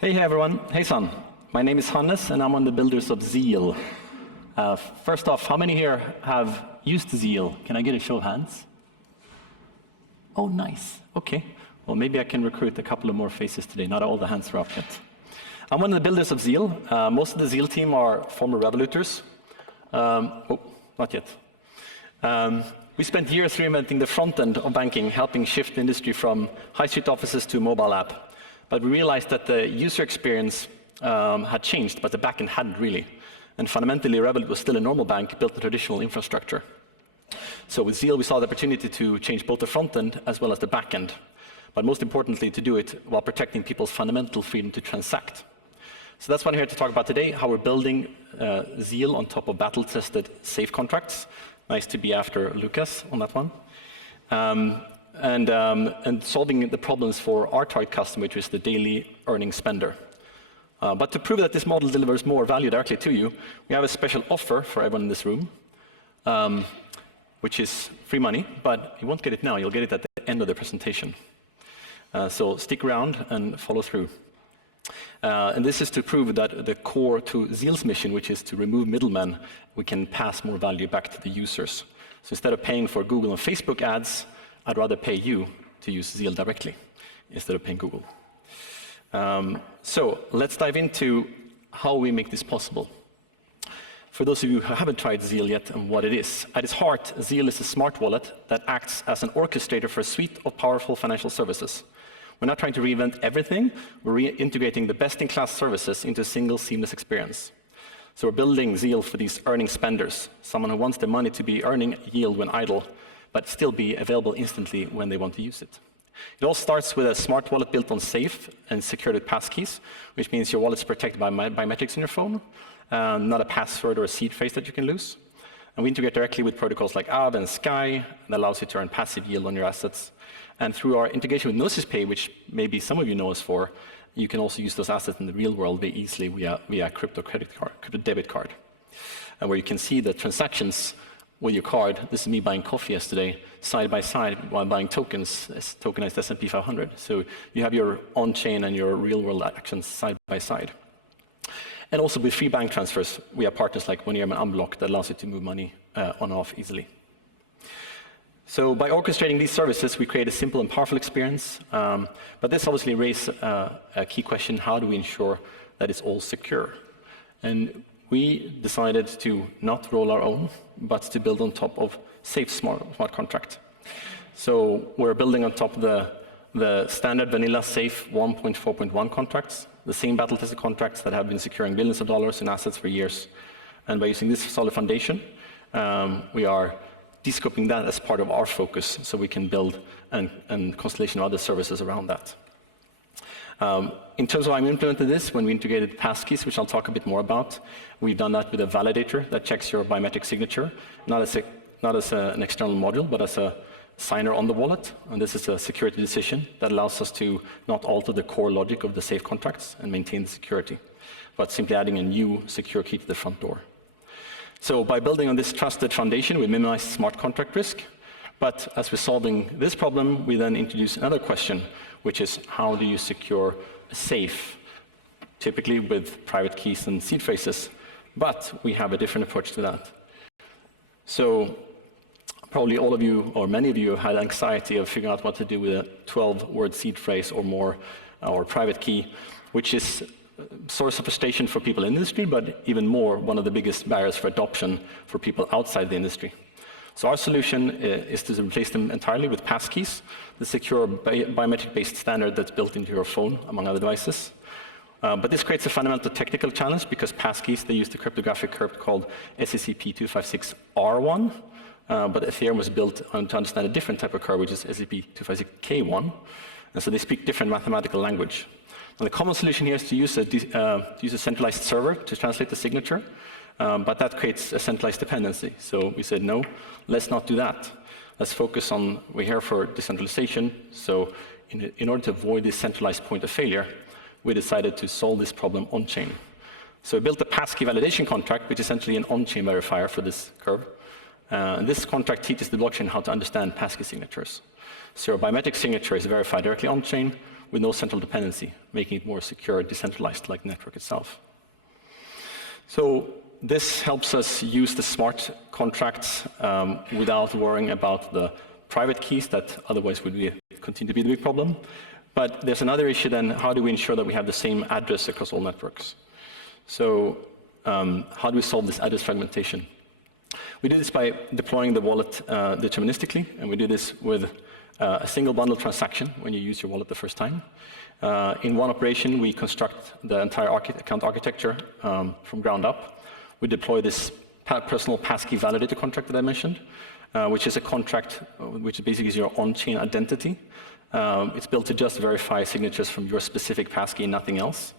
Hey everyone, hey son. My name is Hannes and I'm one of the builders of Zeal. First off, how many here have used Zeal? Can I get a show of hands? Oh, nice, okay. Well, maybe I can recruit a couple of more faces today. Not all the hands are up yet. I'm one of the builders of Zeal. Most of the Zeal team are former Revoluters. Oh, not yet. We spent years reinventing the front end of banking, helping shift the industry from high street offices to mobile app. But we realized that the user experience had changed, but the backend hadn't really. And fundamentally, Revolut was still a normal bank built on traditional infrastructure. So with Zeal, we saw the opportunity to change both the front end as well as the back end. But most importantly, to do it while protecting people's fundamental freedom to transact. So that's what I'm here to talk about today, how we're building Zeal on top of battle-tested safe contracts. Nice to be after Lucas on that one. And solving the problems for our target customer, which is the daily earning spender. But to prove that this model delivers more value directly to you, we have a special offer for everyone in this room, which is free money, but you won't get it now. You'll get it at the end of the presentation. So stick around and follow through. And this is to prove that the core to Zeal's mission, which is to remove middlemen, we can pass more value back to the users. So instead of paying for Google and Facebook ads, I'd rather pay you to use Zeal directly instead of paying Google. So let's dive into how we make this possible. For those of you who haven't tried Zeal yet and what it is, at its heart, Zeal is a smart wallet that acts as an orchestrator for a suite of powerful financial services. We're not trying to reinvent everything, we're reintegrating the best-in-class services into a single seamless experience. So we're building Zeal for these earning spenders, someone who wants their money to be earning yield when idle, but still be available instantly when they want to use it. It all starts with a smart wallet built on safe and secured with passkeys, which means your wallet's protected by biometrics in your phone, not a password or a seed phrase that you can lose. And we integrate directly with protocols like Aave and Sky, that allows you to earn passive yield on your assets. And through our integration with Gnosis Pay, which maybe some of you know us for, you can also use those assets in the real world very easily via crypto debit card, and where you can see the transactions with your card. This is me buying coffee yesterday, side by side while buying tokens, tokenized S&P 500. So you have your on-chain and your real-world actions side by side. And also with free bank transfers, we have partners like Monero and Unblock that allows you to move money on and off easily. So by orchestrating these services, we create a simple and powerful experience. But this obviously raises a key question: how do we ensure that it's all secure? And we decided to not roll our own, but to build on top of safe smart contract. So we're building on top of the standard vanilla safe 1.4.1 contracts, the same battle-tested contracts that have been securing billions of dollars in assets for years. And by using this solid foundation, we are descoping that as part of our focus, so we can build a constellation of other services around that. In terms of how we implemented this, when we integrated passkeys, which I'll talk a bit more about, we've done that with a validator that checks your biometric signature, not as an external module, but as a signer on the wallet. And this is a security decision that allows us to not alter the core logic of the safe contracts and maintain the security, but simply adding a new secure key to the front door. So by building on this trusted foundation, we minimize smart contract risk. But as we're solving this problem, we then introduce another question, which is how do you secure a safe, typically with private keys and seed phrases. But we have a different approach to that. So probably all of you, or many of you, have had anxiety of figuring out what to do with a 12-word seed phrase or more, or private key, which is source of frustration for people in the industry, but even more, one of the biggest barriers for adoption for people outside the industry. So our solution is to replace them entirely with passkeys, the secure biometric-based standard that's built into your phone, among other devices. But this creates a fundamental technical challenge because passkeys, they use the cryptographic code called SECP256R1, but Ethereum was built to understand a different type of code, which is SECP256K1. And so they speak different mathematical language. And the common solution here is to use a centralized server to translate the signature, but that creates a centralized dependency. So we said, no, let's not do that. Let's focus on, we're here for decentralization. So in order to avoid this centralized point of failure, we decided to solve this problem on-chain. So we built a passkey validation contract, which is essentially an on-chain verifier for this curve. And this contract teaches the blockchain how to understand passkey signatures. So your biometric signature is verified directly on-chain, with no central dependency, making it more secure, decentralized, like the network itself. So this helps us use the smart contracts without worrying about the private keys that otherwise would continue to be the big problem. But there's another issue then, how do we ensure that we have the same address across all networks? So how do we solve this address fragmentation? We do this by deploying the wallet deterministically, and we do this with a single bundle transaction when you use your wallet the first time. In one operation, we construct the entire account architecture from ground up. We deploy this personal passkey validator contract that I mentioned, which is a contract which basically is your on-chain identity. It's built to just verify signatures from your specific passkey and nothing else.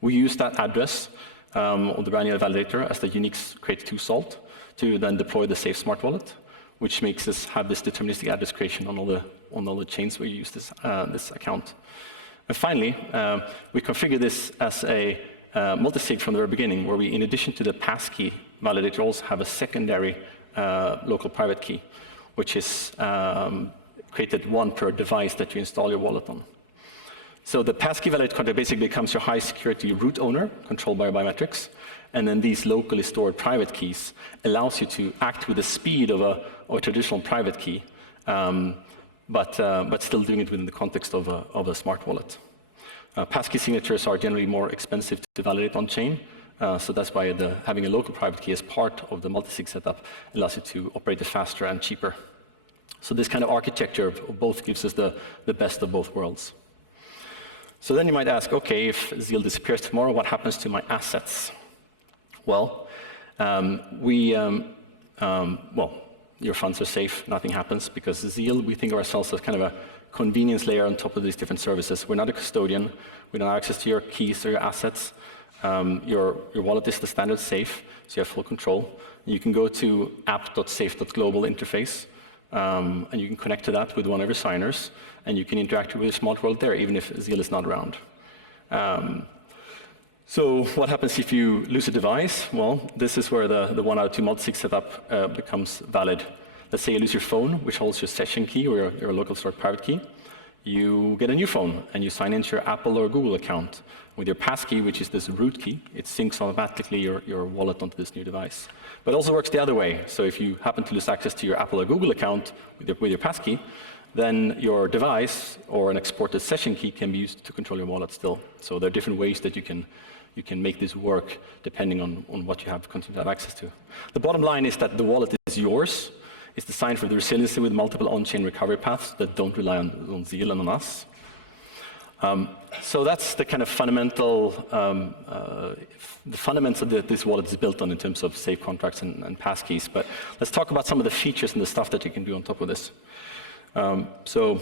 We use that address of the brand-new validator as the unique create2 salt to then deploy the safe smart wallet, which makes us have this deterministic address creation on all the chains where you use this account. And finally, we configure this as a multi-sig from the very beginning, where we, in addition to the passkey validator, also have a secondary local private key, which is created one per device that you install your wallet on. So the passkey validator contract basically becomes your high security root owner, controlled by your biometrics, and then these locally stored private keys allows you to act with the speed of a traditional private key, but still doing it within the context of a smart wallet. Passkey signatures are generally more expensive to validate on-chain, so that's why having a local private key as part of the multi-sig setup allows you to operate it faster and cheaper. So this kind of architecture of both gives us the best of both worlds. So then you might ask, okay, if Zeal disappears tomorrow, what happens to my assets? Well, your funds are safe, nothing happens, because Zeal, we think of ourselves as kind of a convenience layer on top of these different services. We're not a custodian. We don't have access to your keys or your assets. Your wallet is the standard safe, so you have full control. You can go to app.safe.global interface, and you can connect to that with one of your signers, and you can interact with your smart world there, even if Zeal is not around. So what happens if you lose a device? Well, this is where the 1 out of 2 multi-sig setup becomes valid. Let's say you lose your phone, which holds your session key or your local stored private key. You get a new phone, and you sign into your Apple or Google account. With your passkey, which is this root key, it syncs automatically your wallet onto this new device. But it also works the other way. So if you happen to lose access to your Apple or Google account with your passkey, then your device or an exported session key can be used to control your wallet still. So there are different ways that you can make this work depending on what you continue to have access to. The bottom line is that the wallet is yours. It's designed for the resiliency with multiple on-chain recovery paths that don't rely on Zeal and on us. So that's the kind of fundamental, the fundamentals that this wallet is built on in terms of safe contracts and passkeys. But let's talk about some of the features and the stuff that you can do on top of this. So,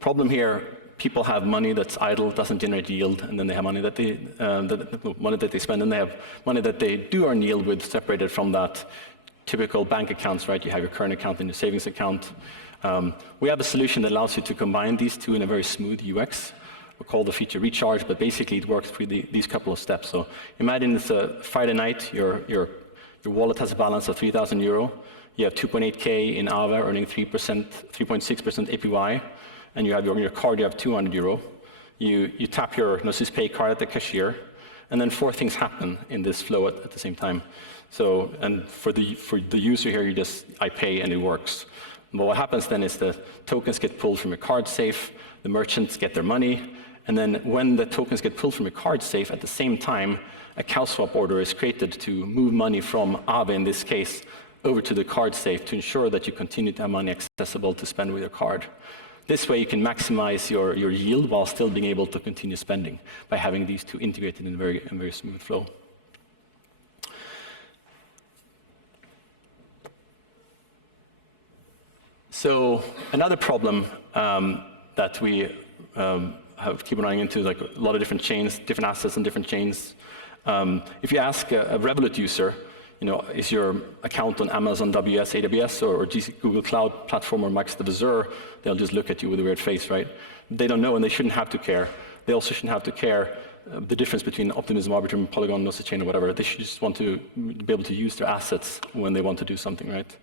problem here, people have money that's idle, doesn't generate yield, and then they have money that they spend, and they have money that they do earn yield with, separated from that typical bank accounts, right? You have your current account and your savings account. We have a solution that allows you to combine these two in a very smooth UX. We call the feature recharge, but basically it works through these couple of steps. So imagine it's a Friday night, your wallet has a balance of 3,000 euro. You have 2.8K in AVA earning 3.6% APY, and you have your card, you have 200 euro. You tap your Gnosis Pay card at the cashier, and then 4 things happen in this flow at the same time. So, and for the user here, I pay and it works. But what happens then is the tokens get pulled from your card safe, the merchants get their money, and then when the tokens get pulled from your card safe, at the same time, a cow swap order is created to move money from AVA, in this case, over to the card safe to ensure that you continue to have money accessible to spend with your card. This way you can maximize your yield while still being able to continue spending by having these two integrated in a very smooth flow. So another problem that we keep running into, like a lot of different chains, different assets and different chains. If you ask a Revolut user, is your account on Amazon AWS, or Google Cloud Platform, or Microsoft Azure, they'll just look at you with a weird face, right? They don't know, and they shouldn't have to care. They also shouldn't have to care the difference between Optimism, Arbitrum, Polygon, Gnosis Chain, or whatever. They should just want to be able to use their assets when they want to do something, right?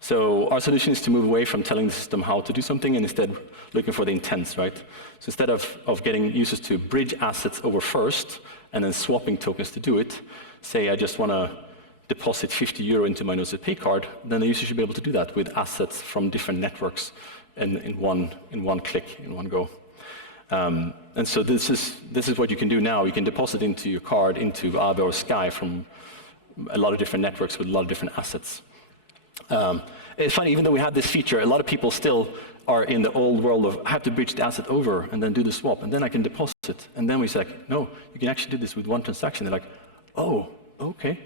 So our solution is to move away from telling the system how to do something and instead looking for the intents, right? So instead of getting users to bridge assets over first and then swapping tokens to do it, say I just want to deposit 50 euro into my Node Pay card, then the user should be able to do that with assets from different networks in one click, in one go. And so this is what you can do now. You can deposit into your card into Aave or Sky from a lot of different networks with a lot of different assets. It's funny, even though we have this feature, a lot of people still are in the old world of I have to bridge the asset over and then do the swap, and then I can deposit. And then we say, like, no, you can actually do this with one transaction. They're like, oh, okay.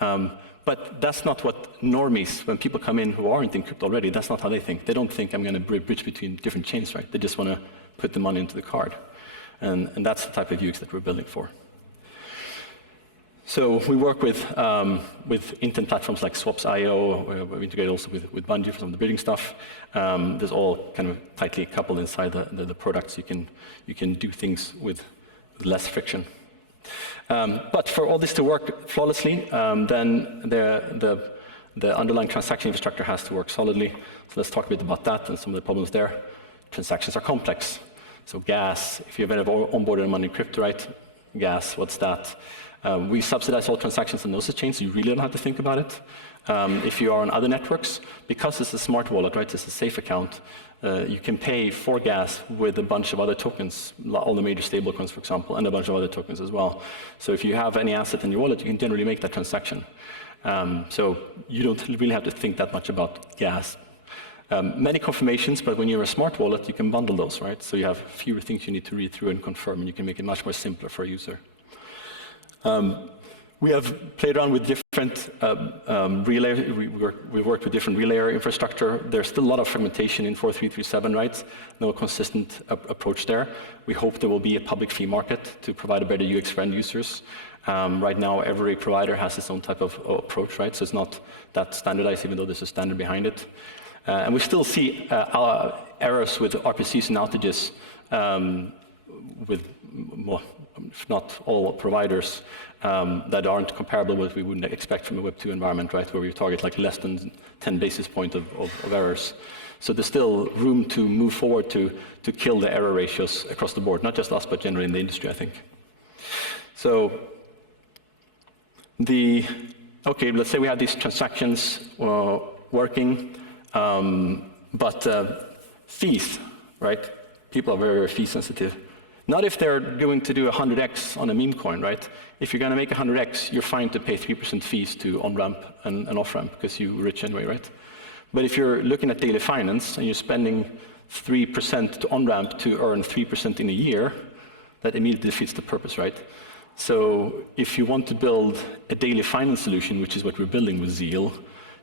But that's not what normies, when people come in who aren't in crypto already, that's not how they think. They don't think I'm going to bridge between different chains, right? They just want to put the money into the card. And that's the type of UX that we're building for. So we work with intent platforms like Swaps.io. We integrate also with Bungie for some of the bridging stuff. There's all kind of tightly coupled inside the products. You can do things with less friction. But for all this to work flawlessly, then the underlying transaction infrastructure has to work solidly. So let's talk a bit about that and some of the problems there. Transactions are complex. So gas, if you've ever onboarded money in crypto, right? Gas, what's that? We subsidize all transactions on those chains, so you really don't have to think about it. If you are on other networks, because it's a smart wallet, right, it's a safe account, you can pay for gas with a bunch of other tokens, all the major stablecoins, for example, and a bunch of other tokens as well. So if you have any asset in your wallet, you can generally make that transaction. So you don't really have to think that much about gas. Many confirmations, but when you're a smart wallet, you can bundle those, right? So you have fewer things you need to read through and confirm, and you can make it much more simpler for a user. We have played around with different relay. We worked with different relay infrastructure. There's still a lot of fragmentation in 4337, right? No consistent approach there. We hope there will be a public fee market to provide a better UX for end users. Right now, every provider has its own type of approach, right? So it's not that standardized, even though there's a standard behind it. And we still see errors with RPCs and outages with, well, if not all providers, that aren't comparable with what we wouldn't expect from a Web 2 environment, right, where we target like less than 10 basis points of errors. So there's still room to move forward to kill the error ratios across the board, not just us, but generally in the industry, I think. So okay, let's say we have these transactions working, but fees, right? People are very, very fee sensitive. Not if they're going to do 100x on a meme coin, right? If you're going to make 100x, you're fine to pay 3% fees to on-ramp and off-ramp because you're rich anyway, right? But if you're looking at daily finance and you're spending 3% to on-ramp to earn 3% in a year, that immediately defeats the purpose, right? So if you want to build a daily finance solution, which is what we're building with Zeal,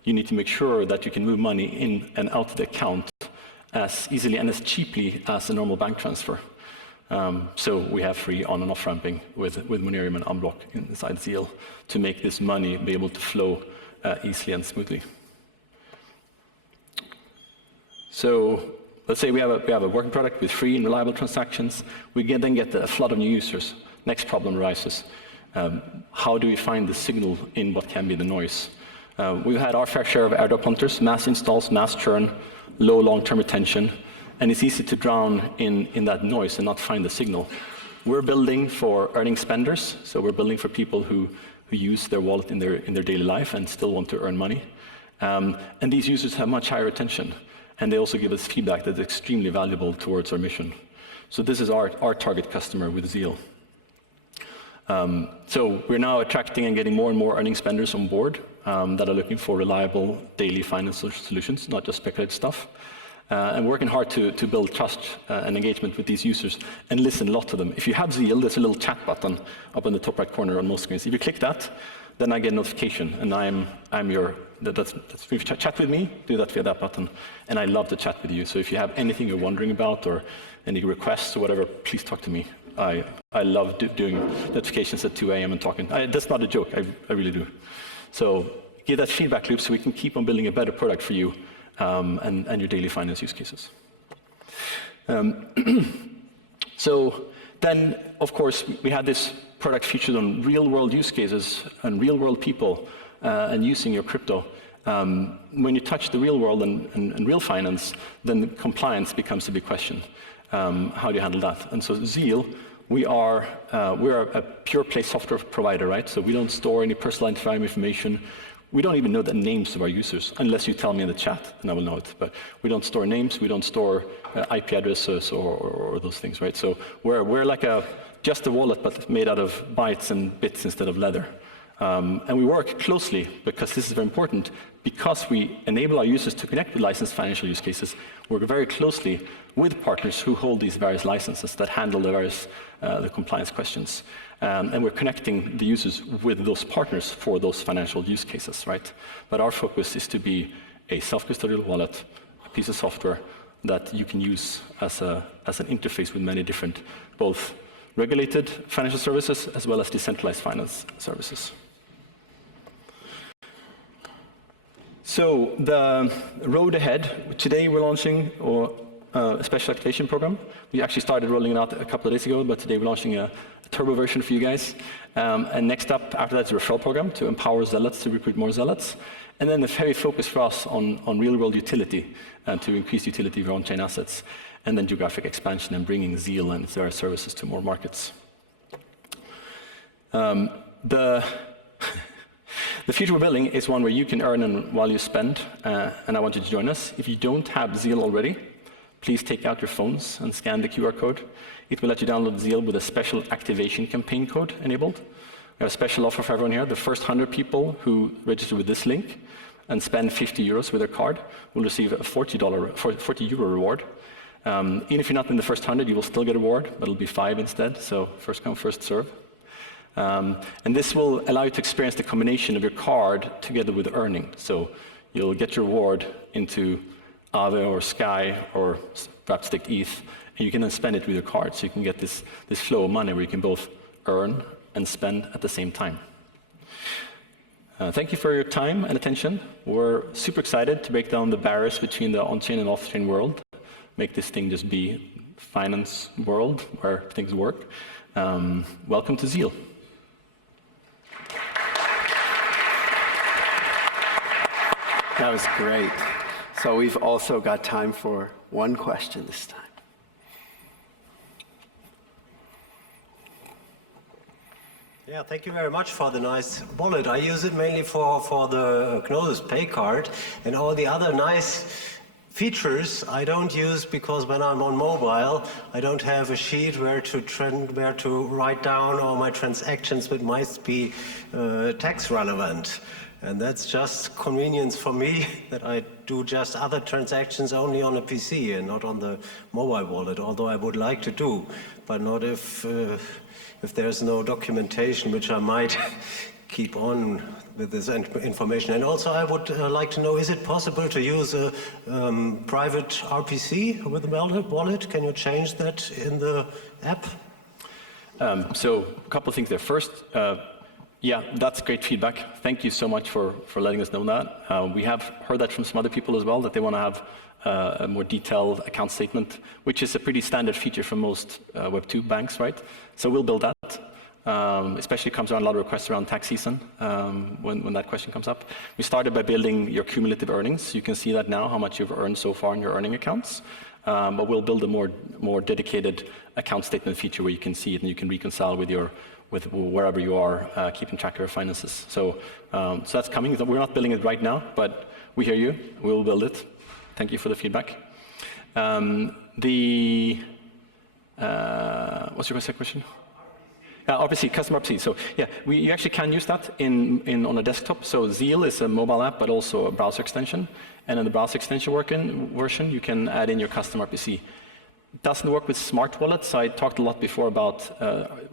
you need to make sure that you can move money in and out of the account as easily and as cheaply as a normal bank transfer. So we have free on and off ramping with Monerium and Unblock inside Zeal to make this money be able to flow easily and smoothly. So let's say we have a working product with free and reliable transactions. We then get a flood of new users. Next problem arises. How do we find the signal in what can be the noise? We've had our fair share of airdrop hunters, mass installs, mass churn, low long-term retention. And it's easy to drown in that noise and not find the signal. We're building for earning spenders, so we're building for people who use their wallet in their daily life and still want to earn money. And these users have much higher retention, and they also give us feedback that's extremely valuable towards our mission. So this is our target customer with Zeal. So we're now attracting and getting more and more earning spenders on board that are looking for reliable daily finance solutions, not just speculative stuff. And working hard to build trust and engagement with these users and listen a lot to them. If you have Zeal, there's a little chat button up in the top right corner on most screens. If you click that, then I get a notification, and chat with me, do that via that button, and I love to chat with you. So if you have anything you're wondering about or any requests or whatever, please talk to me. I love doing notifications at 2 a.m. and talking. That's not a joke, I really do. So give that feedback loop so we can keep on building a better product for you. And your daily finance use cases. So then, of course, we had this product featured on real-world use cases and real-world people and using your crypto. When you touch the real world and real finance, then the compliance becomes a big question. How do you handle that? And so Zeal, we're a pure play software provider, right? So we don't store any personal identifying information. We don't even know the names of our users, unless you tell me in the chat, and I will know it. But we don't store names, we don't store IP addresses or those things, right? So we're like just a wallet, but made out of bytes and bits instead of leather. And we work closely, because this is very important, because we enable our users to connect with licensed financial use cases, work very closely with partners who hold these various licenses that handle the various the compliance questions. And we're connecting the users with those partners for those financial use cases, right? But our focus is to be a self-custodial wallet, a piece of software that you can use as an interface with many different, both regulated financial services as well as decentralized finance services. So the road ahead, today we're launching a special activation program. We actually started rolling it out a couple of days ago, but today we're launching a turbo version for you guys. And next up, after that, is a referral program to empower zealots to recruit more zealots. And then the heavy focus for us on real-world utility and to increase utility of our on-chain assets. And then geographic expansion and bringing Zeal and its various services to more markets. The future we're building is one where you can earn while you spend, and I want you to join us. If you don't have Zeal already, please take out your phones and scan the QR code. It will let you download Zeal with a special activation campaign code enabled. We have a special offer for everyone here. The first 100 people who register with this link and spend 50 euros with their card will receive a €40 reward. Even if you're not in the first 100, you will still get a reward, but it'll be 5 instead, so first come, first serve. And this will allow you to experience the combination of your card together with earning. So you'll get your reward into Aave or Sky or perhaps stick ETH, and you can then spend it with your card. So you can get this flow of money where you can both earn and spend at the same time. Thank you for your time and attention. We're super excited to break down the barriers between the on-chain and off-chain world, make this thing just be finance world where things work. Welcome to Zeal. That was great. So we've also got time for one question this time. Yeah, thank you very much for the nice wallet. I use it mainly for the Gnosis Pay card, and all the other nice features I don't use because when I'm on mobile, I don't have a sheet where to write down all my transactions which might be tax relevant. And that's just convenience for me that I do just other transactions only on a PC and not on the mobile wallet, although I would like to do, but not if there's no documentation, which I might keep on with this information. And also I would like to know, is it possible to use a private RPC with the wallet? Can you change that in the app? So a couple of things there. First, yeah, that's great feedback. Thank you so much for letting us know that. We have heard that from some other people as well, that they want to have a more detailed account statement, which is a pretty standard feature for most Web2 banks, right? So we'll build that. Especially comes around a lot of requests around tax season when that question comes up. We started by building your cumulative earnings. You can see that now, how much you've earned so far in your earning accounts. But we'll build a more dedicated account statement feature where you can see it and you can reconcile with wherever you are keeping track of your finances. So that's coming. We're not building it right now, but we hear you. We will build it. Thank you for the feedback. What's your second question? RPC, custom RPC. So yeah, you actually can use that on a desktop. So Zeal is a mobile app, but also a browser extension. And in the browser extension version, you can add in your custom RPC. It doesn't work with smart wallets. I talked a lot before about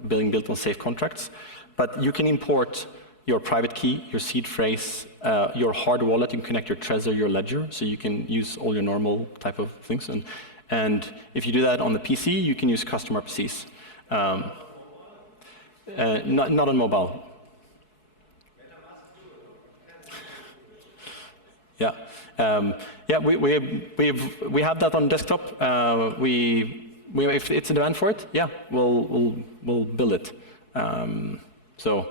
being built on safe contracts. But you can import your private key, your seed phrase, your hard wallet. You can connect your Trezor, your ledger. So you can use all your normal type of things. And if you do that on the PC, you can use custom RPCs. Not on mobile. Yeah, we have that on desktop. If it's a demand for it, yeah, we'll build it. So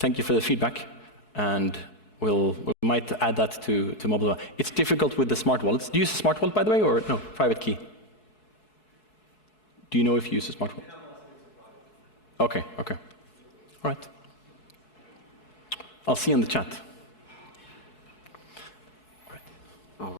thank you for the feedback, and we might add that to mobile. It's difficult with the smart wallets. Do you use a smart wallet, by the way, or no, private key? Do you know if you use a smart wallet? Okay, okay. All right. I'll see you in the chat.